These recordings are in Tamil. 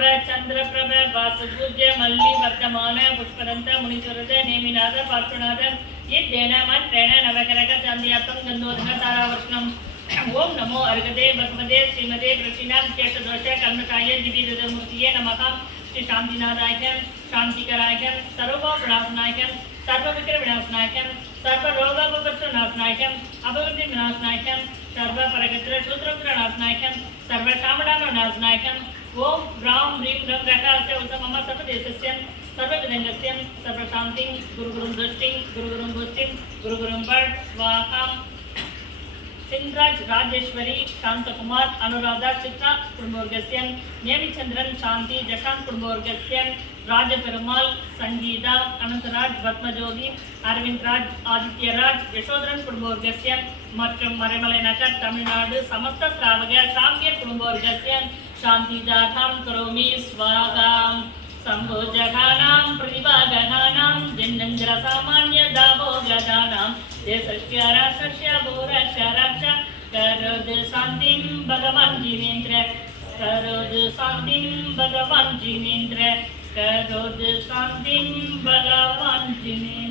नभ चंद्रप्रभ वासुपूज्य मल्ली वर्तमान पुष्पदंत मुनीश्वरद नेमिनाथ पार्श्वनाथ यद्येन मंत्रेण नवकरक चांद्यात्म गंधोदक तारावर्षणम् ओम नमो अर्घदे भगवते श्रीमते प्रसीनां चेतदोष कर्मकाय दिव्यदमूर्तिये नमः श्री शांतिनाथाय शांतिकराय सर्वविनाशनाय सर्वविघ्न विनाशनाय सर्वरोगोपशमनाय अपवृद्धि विनाशनाय सर्वपरगत्र शूद्रनाशनाय सर्वकामनाशनाय ओम राम ह्रीं रं रकास्य उत्तमम सर्वदेशस्य सर्वविदंगस्य सर्वशांतिं गुरुगुरुं दृष्टिं गुरुगुरुं गोष्ठिं गुरुगुरुं पठ स्वाहा सिंहराज राजेश्वरी शांतकुमार अनुराधा चित्रा कुटुंबवर्गस्य नेमिचंद्रन शांति जशांत कुटुंबवर्गस्य राजपेरुमाल संगीता अनंतराज पद्मज्योति अरविंद राज आदित्य राज यशोधरन कुटुंबवर्गस्य மற்றும் மறைமலை நகர் தமிழ்நாடு समस्त श्रावक साम्य कुटुंबवर्गस्य शांतिदातां करोमि स्वाहा संभोजगानां प्रतिभागनानां जिन्नंजर सामान्य दाभोगदानां देशस्य राष्ट्रस्य भूरक्षरक्ष करोद शान्तिं भगवान् जिनेन्द्र करोद शान्तिं भगवान् जिनेन्द्र करोद शान्तिं भगवान् जिनेन्द्र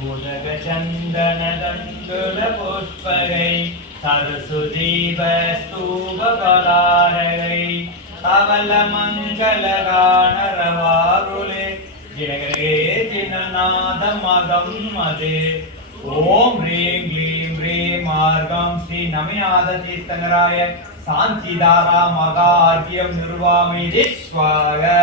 चंदन दंडुल पुष्पगै सरसुदीप स्तूप पलारगै कवल मंगल गानरवारुले जिनगरे जिननाद मदं मदे ओम ह्रीं क्लीं ह्रीं मार्गं श्री नमिनाथ तीर्थंकराय शांतिदारा मगार्घ्यं निर्वामि स्वाहा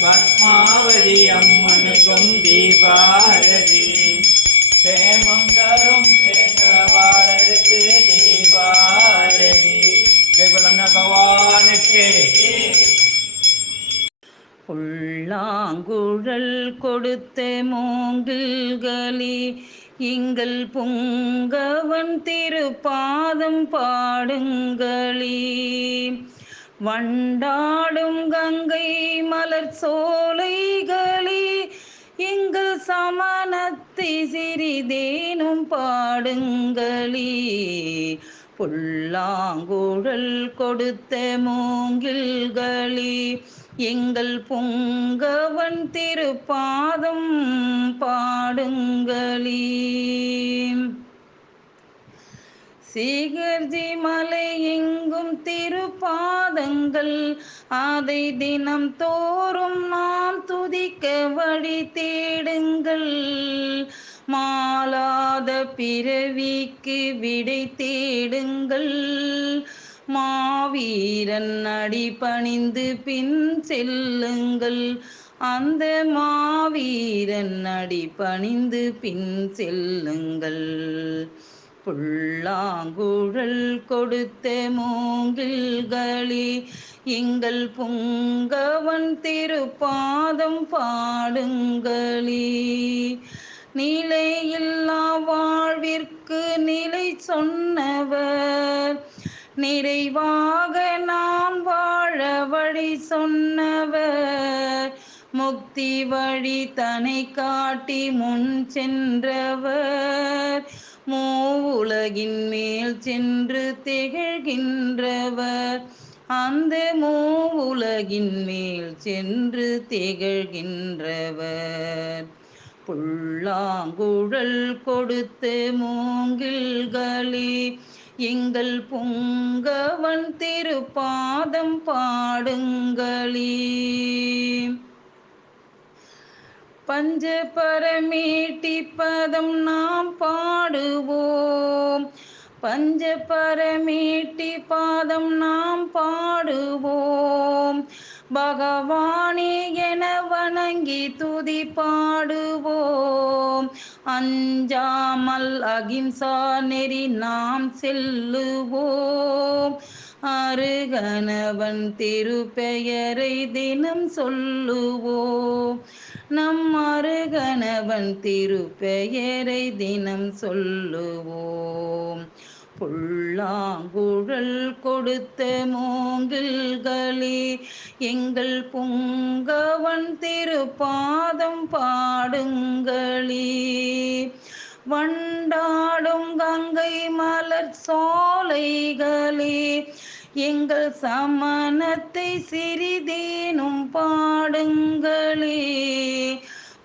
पद्मावती अम्मनुकुम दीपारती क्षेमंगरुम क्षेत्रवाळरुक्कु दीपारती जय बोलना भगवान के புல்லாங்குழல் கொடுத்த மூங்கில்களே எங்கள் பொங்கவன் திருப்பாதம் பாடுங்களே வண்டாடும் கங்கை மலர் சோலைகளே எங்கள் சமணத்தை சிறிதேனும் பாடுங்களே புல்லாங்குழல் கொடுத்த மூங்கில்களே எங்கள் புங்கவன் திருப்பாதம் பாடுங்களே. சீகர்ஜி மலை எங்கும் திருப்பாதங்கள், அதை தினம் தோறும் நாம் துதிக்க வழி தேடுங்கள். மாளாத பிறவிக்கு விடை தேடுங்கள். மாவீரன் அடி பணிந்து பின் செல்லுங்கள். அந்த மாவீரன் அடி பணிந்து பின் செல்லுங்கள். புல்லாங்குழல் கொடுத்த மூங்கில்களே, எங்கள் புங்கவன் திருப்பாதம் பாடுங்களே. நிலையில்லா வாழ்விற்கு நிலை சொன்னவர், நிறைவாக நாம் வாழ வழி சொன்னவர், முக்தி வழி தனை காட்டி முன் சென்றவர், மூவுலகின் மேல் சென்று திகழ்கின்றவர், அந்த மூவுலகின் மேல் சென்று திகழ்கின்றவர். புல்லாங்குழல் கொடுத்த மூங்கில்களே, எங்கள் புங்கவன் திருப்பாதம் பாடுங்களே. பஞ்சபரமேட்டி பதம் நாம் பாடுவோம். பஞ்சபரமேட்டி பாதம் நாம் பாடுவோம். பகவானே என வணங்கி துதி பாடுவோம். அஞ்சாமல் அகிம்சா நெறி நாம் செல்லுவோம். அருகணவன் திருப்பெயரை தினம் சொல்லுவோம். நம் அருகணவன் திருப்பெயரை தினம் சொல்லுவோம். புல்லாங்குழல் கொடுத்த மூங்கில்களே, எங்கள் புங்கவன் திருப்பாதம் பாடுங்களே. வண்டாடும் கங்கை மலர் சோலைகளே, எங்கள் சமணத்தை சிறிதேனும் பாடுங்களே.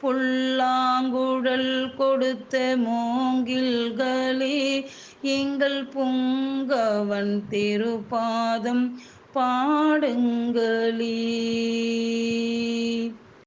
புல்லாங்குழல் கொடுத்த மூங்கில்களே, எங்கள் புங்கவன் திருப்பாதம் பாடுங்களே.